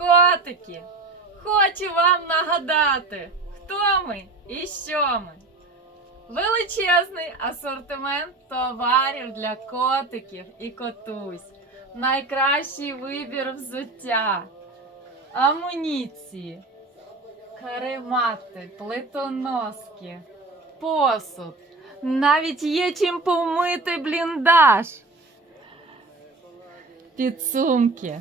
Котики, хочу вам нагадати, хто ми і що ми. Величезний асортимент товарів для котиків і котусь. Найкращий вибір взуття, амуніції, каремати, плитоноски, посуд. Навіть є чим помити бліндаж. Підсумки,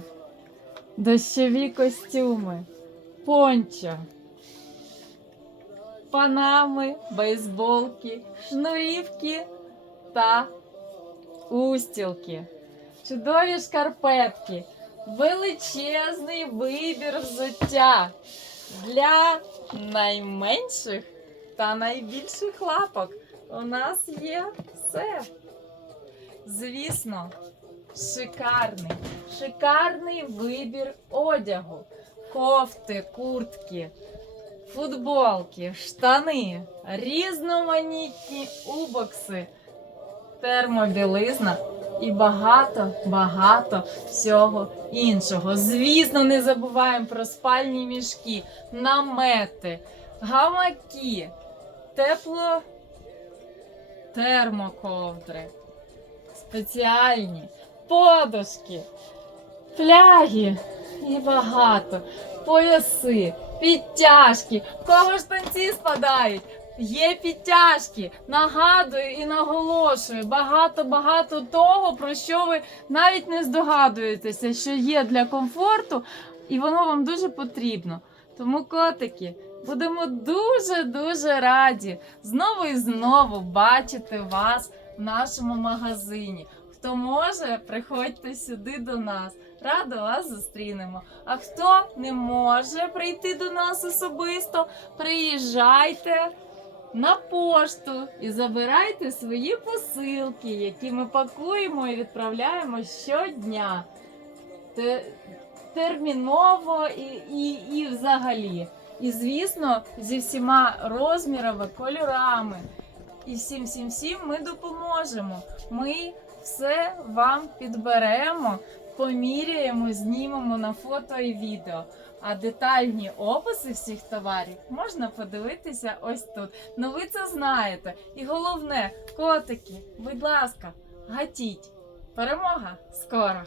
дощові костюми, пончо, панами, бейсболки, шнурівки та устілки, чудові шкарпетки, величезний вибір взуття для найменших та найбільших лапок. У нас є все. Звісно, шикарний, шикарний вибір одягу, кофти, куртки, футболки, штани, різноманітні убокси, термобілизна і багато, багато всього іншого. Звісно, не забуваємо про спальні мішки, намети, гамаки, тепло термоковдри, спеціальні подушки, фляги і багато, пояси, підтяжки. В кого ж танці спадають? Є підтяжки. Нагадую і наголошую багато-багато того, про що ви навіть не здогадуєтеся, що є для комфорту, і воно вам дуже потрібно. Тому, котики, будемо дуже-дуже раді знову і знову бачити вас в нашому магазині. Хто може, приходьте сюди до нас. Радо вас зустрінемо. А хто не може прийти до нас особисто, приїжджайте на пошту і забирайте свої посилки, які ми пакуємо і відправляємо щодня. Терміново і, і, і взагалі. І звісно, зі всіма розмірами, кольорами. І всім всім всім ми допоможемо. Ми все вам підберемо, поміряємо, знімемо на фото і відео. А детальні описи всіх товарів можна подивитися ось тут. Ну ви це знаєте. І головне, котики, будь ласка, гатіть. Перемога скоро!